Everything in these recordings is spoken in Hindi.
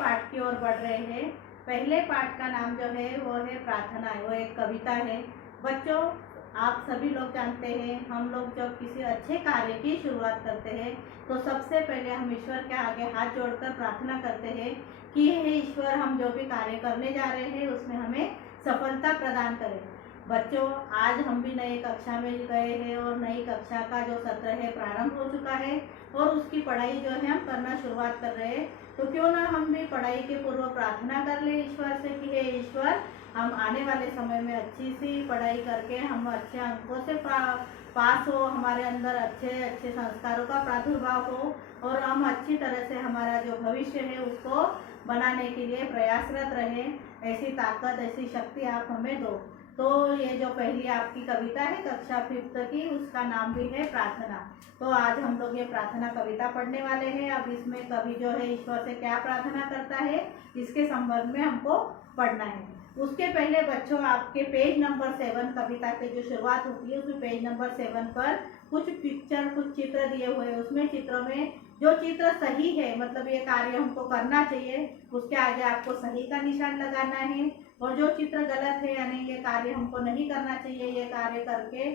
पाठ की ओर बढ़ रहे हैं। पहले पाठ का नाम जो है वो है प्रार्थना, वो एक कविता है। बच्चों, आप सभी लोग जानते हैं, हम लोग जब किसी अच्छे कार्य की शुरुआत करते हैं तो सबसे पहले हम ईश्वर के आगे हाथ जोड़कर प्रार्थना करते हैं कि हे ईश्वर, हम जो भी कार्य करने जा रहे हैं उसमें हमें सफलता प्रदान करें। बच्चों, आज हम भी नई कक्षा में गए हैं और नई कक्षा का जो सत्र है प्रारंभ हो चुका है और उसकी पढ़ाई जो है हम करना शुरुआत कर रहे हैं। तो क्यों ना हम भी पढ़ाई के पूर्व प्रार्थना कर ले ईश्वर से कि हे ईश्वर, हम आने वाले समय में अच्छी सी पढ़ाई करके हम अच्छे अंकों से पास हो, हमारे अंदर अच्छे अच्छे संस्कारों का प्रादुर्भाव हो और हम अच्छी तरह से हमारा जो भविष्य है उसको बनाने के लिए प्रयासरत रहें। ऐसी ताकत, ऐसी शक्ति आप हमें दो। तो ये जो पहली आपकी कविता है कक्षा 5th की, उसका नाम भी है प्रार्थना। तो आज हम लोग ये प्रार्थना कविता पढ़ने वाले हैं। अब इसमें कवि जो है ईश्वर से क्या प्रार्थना करता है इसके संबंध में हमको पढ़ना है। उसके पहले बच्चों, आपके पेज नंबर 7 कविता की जो शुरुआत होती है उसमें पेज नंबर 7 पर कुछ पिक्चर, कुछ चित्र दिए हुए हैं। उसमें चित्रों में जो चित्र सही है, मतलब ये कार्य हमको करना चाहिए, उसके आगे आपको सही का निशान लगाना है। और जो चित्र गलत है, यानी ये कार्य हमको नहीं करना चाहिए, ये कार्य करके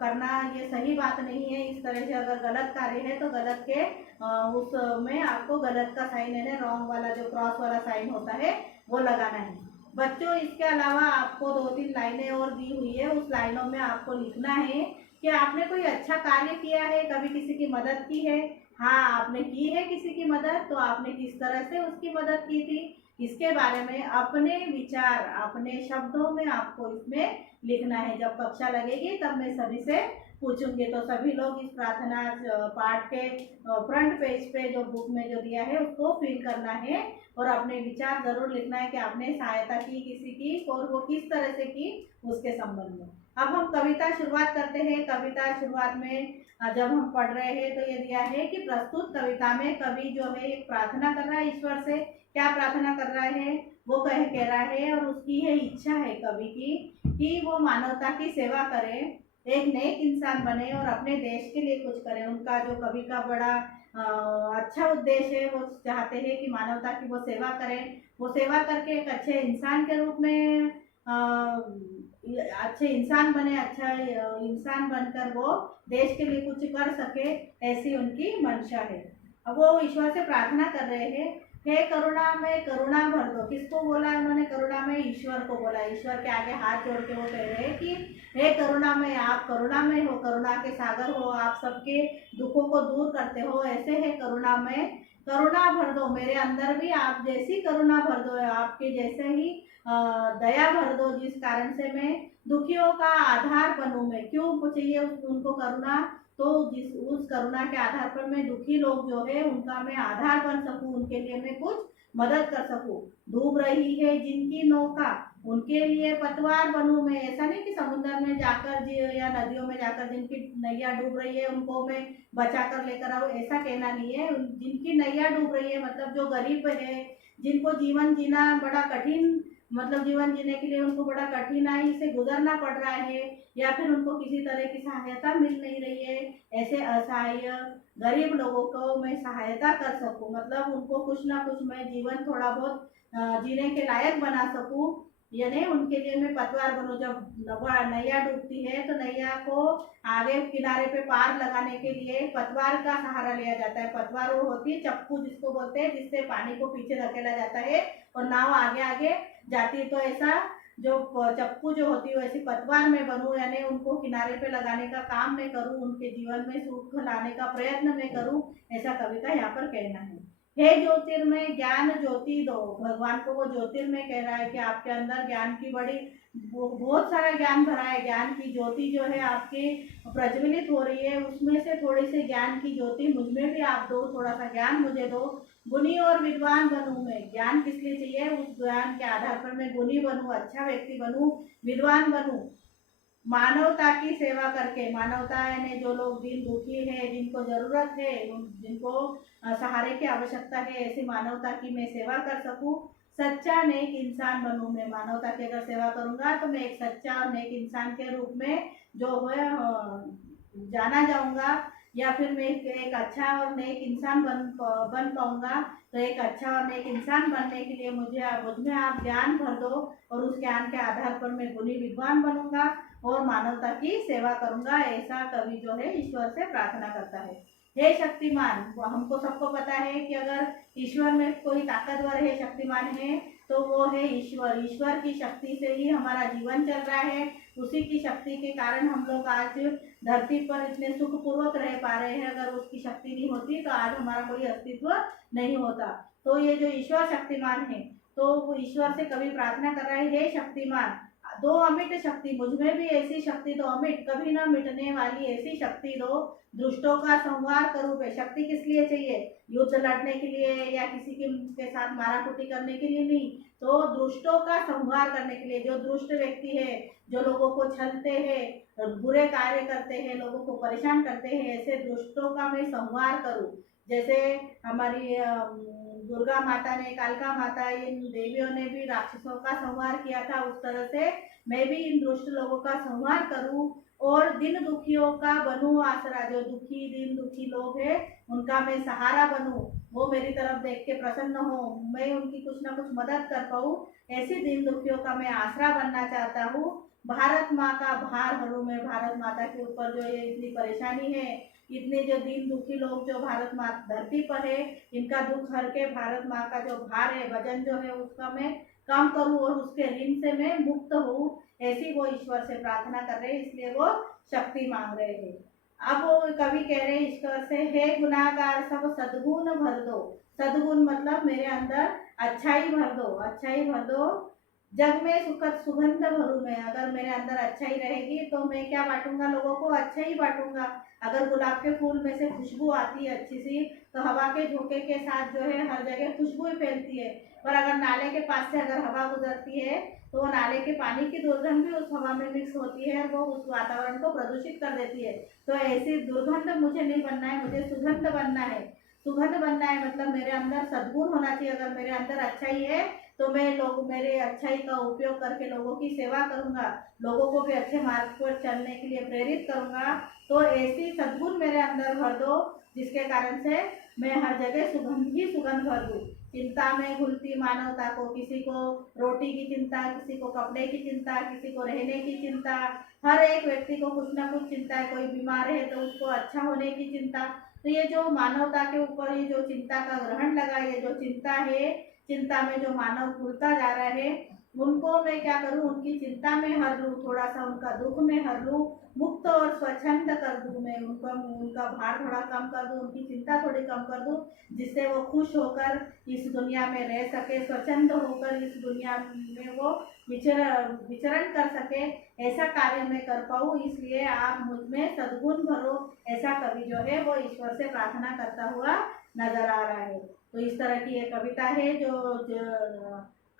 करना ये सही बात नहीं है, इस तरह से अगर गलत कार्य है तो गलत के उसमें आपको गलत का साइन, यानी रॉन्ग वाला जो क्रॉस वाला साइन होता है वो लगाना है। बच्चों, इसके अलावा आपको 2-3 लाइनें और दी हुई है। उस लाइनों में आपको लिखना है कि आपने कोई अच्छा कार्य किया है, कभी किसी की मदद की है। हाँ, आपने की है किसी की मदद, तो आपने किस तरह से उसकी मदद की थी, इसके बारे में अपने विचार, अपने शब्दों में आपको इसमें लिखना है। जब कक्षा लगेगी तब मैं सभी से पूछूंगी। तो सभी लोग इस प्रार्थना पाठ के फ्रंट पेज पे जो बुक में जो दिया है उसको फिल करना है और अपने विचार जरूर लिखना है कि आपने सहायता की किसी की और वो किस तरह से की उसके संबंध में। अब हम कविता शुरुआत करते हैं। कविता शुरुआत में जब हम पढ़ रहे हैं तो ये दिया है कि प्रस्तुत कविता में कवि जो है एक प्रार्थना कर रहा है ईश्वर से। क्या प्रार्थना कर रहा है वो कह रहा है, और उसकी ये इच्छा है कवि की कि वो मानवता की सेवा करे, एक नेक इंसान बने और अपने देश के लिए कुछ करे। उनका जो कवि का बड़ा अच्छा उद्देश्य है, वो चाहते हैं कि मानवता की वो सेवा करें, वो सेवा करके एक अच्छे इंसान के रूप में अच्छे इंसान बने, अच्छा इंसान बनकर वो देश के लिए कुछ कर सके, ऐसी उनकी मंशा है। अब वो ईश्वर से प्रार्थना कर रहे हैं, हे करुणा में करुणा भर दो। किसको बोला उन्होंने? करुणा में ईश्वर को बोला। ईश्वर के आगे हाथ जोड़ के वो कह रहे हैं कि हे करुणा में, आप करुणा में हो, करुणा के सागर हो, आप सबके दुखों को दूर करते हो, ऐसे है करुणा में करुणा भर दो मेरे अंदर भी, आप जैसी करुणा भर दो, आपके जैसे ही दया भर दो, जिस कारण से मैं दुखियों का आधार बनूं। मैं क्यों चाहिए उनको करुणा? तो जिस उस करुणा के आधार पर मैं दुखी लोग जो है उनका मैं आधार बन सकूं, उनके लिए मैं कुछ मदद कर सकूं। डूब रही है जिनकी नौका, उनके लिए पतवार बनूं मैं। ऐसा नहीं कि समुद्र में जाकर या नदियों में जाकर जिनकी नैया डूब रही है उनको मैं बचा कर लेकर आऊं, ऐसा कहना नहीं है। जिनकी नैया डूब रही है मतलब जो गरीब है, जिनको जीवन जीना बड़ा कठिन, मतलब जीवन जीने के लिए उनको बड़ा कठिनाई से गुजरना पड़ रहा है, या फिर उनको किसी तरह की सहायता मिल नहीं रही है, ऐसे असहाय गरीब लोगों को मैं सहायता कर सकूं, मतलब उनको कुछ ना कुछ मैं जीवन थोड़ा बहुत जीने के लायक बना सकूं, यानी उनके लिए मैं पतवार बनूं। जब नैया डूबती है तो नैया को आगे किनारे पे पार लगाने के लिए पतवार का सहारा लिया जाता है। पतवार वो होती है चप्पू जिसको बोलते हैं, जिससे पानी को पीछे धकेला जाता है और नाव आगे आगे जाती है। तो ऐसा जो चप्पू जो होती है वैसी पतवार में बनूं, यानी उनको किनारे पे लगाने का काम मैं करूं, उनके जीवन में सुख लाने का प्रयत्न मैं करूं, ऐसा कवि का यहाँ पर कहना है। हे ज्योतिर्मय ज्ञान ज्योति दो, भगवान को वो ज्योतिर्मय कह रहा है कि आपके अंदर ज्ञान की बड़ी बहुत सारा ज्ञान भरा है, ज्ञान की ज्योति जो है आपकी प्रज्वलित हो रही है, उसमें से थोड़ी सी ज्ञान की ज्योति मुझमें भी आप दो, थोड़ा सा ज्ञान मुझे दो। गुणी और विद्वान बनूं मैं। ज्ञान किस लिए चाहिए? उस ज्ञान के आधार पर मैं गुणी बनूं, अच्छा व्यक्ति बनूं, विद्वान बनूं, मानवता की सेवा करके। मानवता यानी जो लोग दिन दुखी है, जिनको जरूरत है, जिनको सहारे की आवश्यकता है, ऐसी मानवता की मैं सेवा कर सकूं। सच्चा नेक इंसान बनूं मैं। मानवता की अगर सेवा करूंगा तो मैं एक सच्चा और नेक इंसान के रूप में जो है जाना जाऊंगा। या फिर मैं एक अच्छा और नेक इंसान बन पाऊंगा। तो एक अच्छा और नेक इंसान बनने के लिए मुझमें आप ज्ञान भर दो और उस ज्ञान के आधार पर मैं गुणी विद्वान बनूंगा और मानवता की सेवा करूंगा। ऐसा कवि जो है ईश्वर से प्रार्थना करता है। हे शक्तिमान, हमको सबको पता है कि अगर ईश्वर में कोई ताकतवर है, शक्तिमान है, तो वो है ईश्वर। ईश्वर की शक्ति से ही हमारा जीवन चल रहा है। उसी की शक्ति के कारण हम लोग आज धरती पर इतने सुखपूर्वक रह पा रहे हैं। अगर उसकी शक्ति नहीं होती तो आज हमारा कोई अस्तित्व नहीं होता। तो ये जो ईश्वर शक्तिमान है, तो वो ईश्वर से कभी प्रार्थना कर रहा है, हे शक्तिमान, दो अमिट शक्ति, मुझमें भी ऐसी शक्ति दो, अमिट कभी ना मिटने वाली ऐसी शक्ति दो, दुष्टों का संहार करूं। शक्ति किस लिए चाहिए? युद्ध लड़ने के लिए या किसी के साथ माराकुटी करने के लिए नहीं, तो दुष्टों का संहार करने के लिए। जो दुष्ट व्यक्ति है, जो लोगों को छलते हैं, बुरे कार्य करते हैं, लोगों को परेशान करते हैं, ऐसे दुष्टों का मैं संहार करूं। जैसे हमारी दुर्गा माता ने, कालका माता, इन देवियों ने भी राक्षसों का संहार किया था, उस तरह से मैं भी इन दुष्ट लोगों का संहार करूं और दिन दुखियों का बनूं आसरा। जो दुखी दिन दुखी लोग हैं उनका मैं सहारा बनूं, वो मेरी तरफ देख के प्रसन्न हो, मैं उनकी कुछ ना कुछ मदद कर पाऊं। ऐसे दिन दुखियों का मैं आसरा बनना चाहता हूँ। भारत माँ का भार हरू मैं, भारत माता के ऊपर जो ये इतनी परेशानी है, इतने जो दिन दुखी लोग जो भारत माँ धरती पर है, इनका दुख हर के भारत माँ का जो भार है, वजन जो है, उसका मैं कम करूं और उसके ऋण से मैं मुक्त हूँ। ऐसी वो ईश्वर से प्रार्थना कर रहे हैं, इसलिए वो शक्ति मांग रहे हैं। अब वो कवि कह रहे हैं ईश्वर से, हे गुनाहगार सब सद्गुण भर दो। सद्गुण मतलब मेरे अंदर अच्छाई भर दो, अच्छाई भर दो। जग में सुखद सुगंध भरूं मैं, अगर मेरे अंदर अच्छाई रहेगी तो मैं क्या बांटूंगा? लोगों को अच्छा ही बांटूंगा। अगर गुलाब के फूल में से खुशबू आती है अच्छी सी, तो हवा के झोंके के साथ जो है हर जगह खुशबू ही फैलती है। पर अगर नाले के पास से अगर हवा गुजरती है तो वो नाले के पानी की दुर्गंध भी उस हवा में मिक्स होती है और वो उस वातावरण को प्रदूषित कर देती है। तो ऐसी दुर्गंध मुझे नहीं बनना है, मुझे सुगंध बनना है। सुगंध बनना है मतलब मेरे अंदर सद्गुण होना चाहिए। अगर मेरे अंदर अच्छाई है तो मैं लोग मेरे अच्छाई का उपयोग करके लोगों की सेवा करूंगा, लोगों को भी अच्छे मार्ग पर चलने के लिए प्रेरित करूंगा। तो ऐसी सद्गुण मेरे अंदर भर दो जिसके कारण से मैं हर जगह सुगंध ही सुगंध भर दूँ। चिंता में घुलती मानवता को, किसी को रोटी की चिंता, किसी को कपड़े की चिंता, किसी को रहने की चिंता, हर एक व्यक्ति को कुछ ना कुछ चिंता है। कोई बीमार है तो उसको अच्छा होने की चिंता। तो ये जो मानवता के ऊपर ये जो चिंता का ग्रहण लगा, ये जो चिंता है, चिंता में जो मानव घुलता जा रहा है, उनको मैं क्या करूं? उनकी चिंता में हर लूं, थोड़ा सा उनका दुख में हर लूं, मुक्त और स्वच्छंद कर दूं मैं उनको, उनका भार थोड़ा कम कर दूं, उनकी चिंता थोड़ी कम कर दूं, जिससे वो खुश होकर इस दुनिया में रह सके, स्वच्छंद होकर इस दुनिया में वो विचरण कर सके। ऐसा कार्य मैं कर पाऊँ, इसलिए आप मुझ में सद्गुण भरो। ऐसा कवि जो है वो ईश्वर से प्रार्थना करता हुआ नजर आ रहा है। तो इस तरह की ये कविता है जो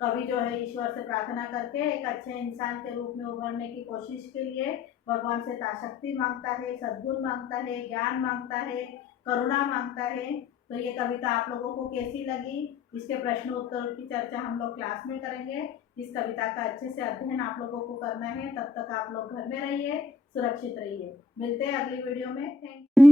कवि जो है ईश्वर से प्रार्थना करके एक अच्छे इंसान के रूप में उभरने की कोशिश के लिए भगवान से शक्ति मांगता है, सद्गुण मांगता है, ज्ञान मांगता है, करुणा मांगता है। तो ये कविता आप लोगों को कैसी लगी? इसके प्रश्न उत्तर की चर्चा हम लोग क्लास में करेंगे। इस कविता का अच्छे से अध्ययन आप लोगों को करना है। तब तक आप लोग घर में रहिए, सुरक्षित रहिए। मिलते हैं अगली वीडियो में। Thank you.